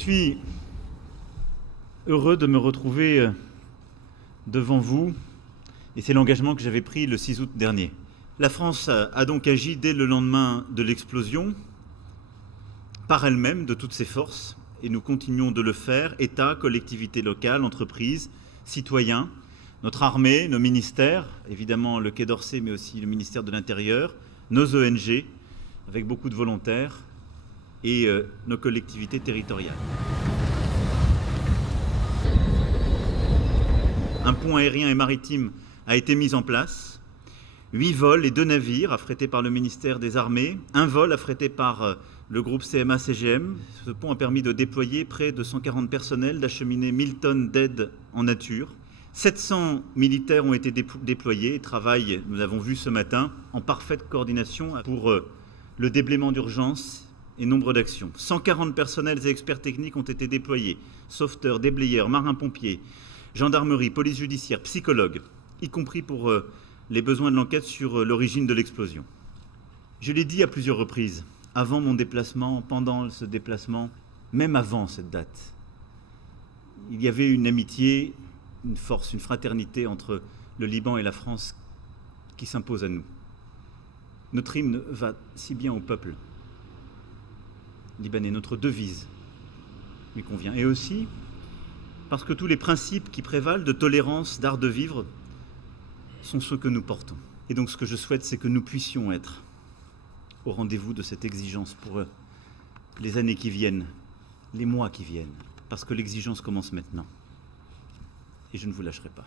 suis heureux de me retrouver devant vous, et c'est l'engagement que j'avais pris le 6 août dernier. La France a donc agi dès le lendemain de l'explosion, par elle-même, de toutes ses forces, et nous continuons de le faire, État, collectivités locales, entreprises, citoyens, notre armée, nos ministères, évidemment le Quai d'Orsay, mais aussi le ministère de l'Intérieur, nos ONG, avec beaucoup de volontaires, et nos collectivités territoriales. Un pont aérien et maritime a été mis en place, 8 vols et 2 navires affrétés par le ministère des Armées, un vol affrété par le groupe CMA-CGM. Ce pont a permis de déployer près de 140 personnels, d'acheminer 1000 tonnes d'aide en nature. 700 militaires ont été déployés et travaillent, nous l'avons vu ce matin, en parfaite coordination pour le déblaiement d'urgence et nombre d'actions. 140 personnels et experts techniques ont été déployés, sauveteurs, déblayeurs, marins-pompiers, gendarmerie, police judiciaire, psychologues, y compris pour les besoins de l'enquête sur l'origine de l'explosion. Je l'ai dit à plusieurs reprises, avant mon déplacement, pendant ce déplacement, même avant cette date, il y avait une amitié, une force, une fraternité entre le Liban et la France qui s'impose à nous. Notre hymne va si bien au peuple libanais, notre devise lui convient. Et aussi parce que tous les principes qui prévalent de tolérance, d'art de vivre, sont ceux que nous portons. Et donc ce que je souhaite, c'est que nous puissions être au rendez-vous de cette exigence pour les années qui viennent, les mois qui viennent, parce que l'exigence commence maintenant. Et je ne vous lâcherai pas.